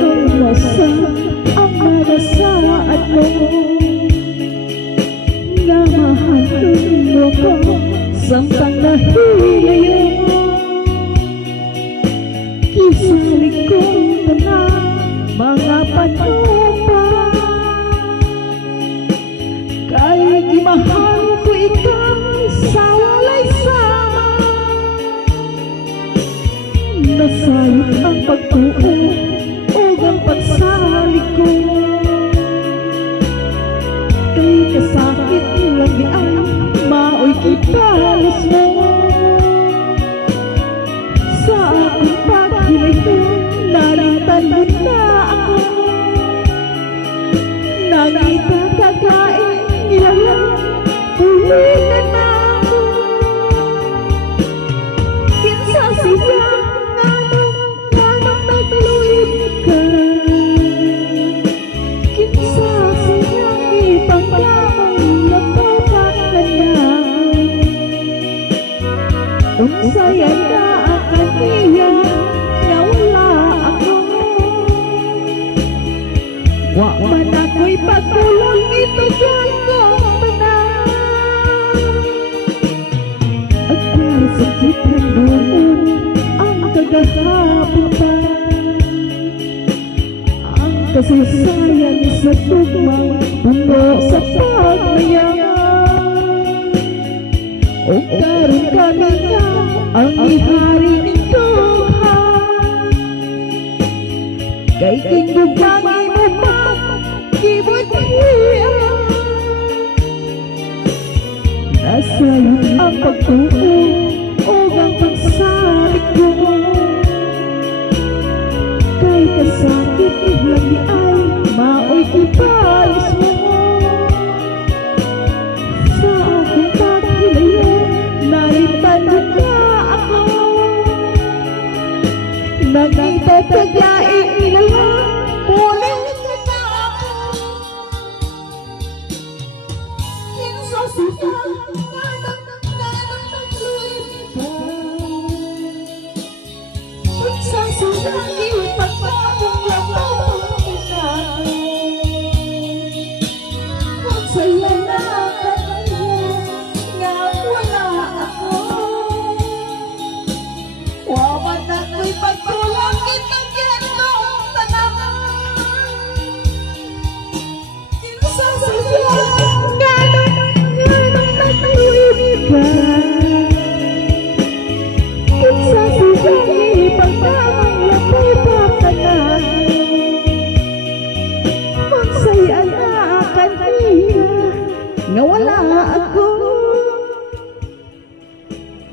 Kamusta ang narasaad mo na mahalin mo ko samtang nahilayo kisalik ko na mga panupa kay imahal ko ikaw sa walay sama nasayot ang pagtuo o ang pagsalik ko kay kasakit lang di ay maoy kipalas mo sa akong paghilay ko nalitan mo na ako nangitagagain nilalang ulitin na ako kinsa siya nganong nagluid ka kinsa siya ipanglamang napapak ka niya unsaya na akan niya nga wala ako wa man ako'y pagtulong itugan kong tanan at masakit ng doon ang kagahapon pa ang kasaysayan sa tugmang puno sa pagmayang o karon kami nga ang ihari nito ha kay kindugangi mo pa kibutiya nasayot ang pagtuo o ang pagsalik ko kay kasakit lang di ay maoy kipalis mo sa akong paghilayo nalitan mo na ako nagtatagyain nilalang ulit na ako kinsa siya nganong nagluid ka pagsasasang ipagpapong lapapong na magsaya na kanya nga wala ako waman ako'y pagtulang kitang ginong tanan kinsa siya nganong nagluid ka kinsa siya ipagpapong lapapong na magsaya na kanya nga wala ako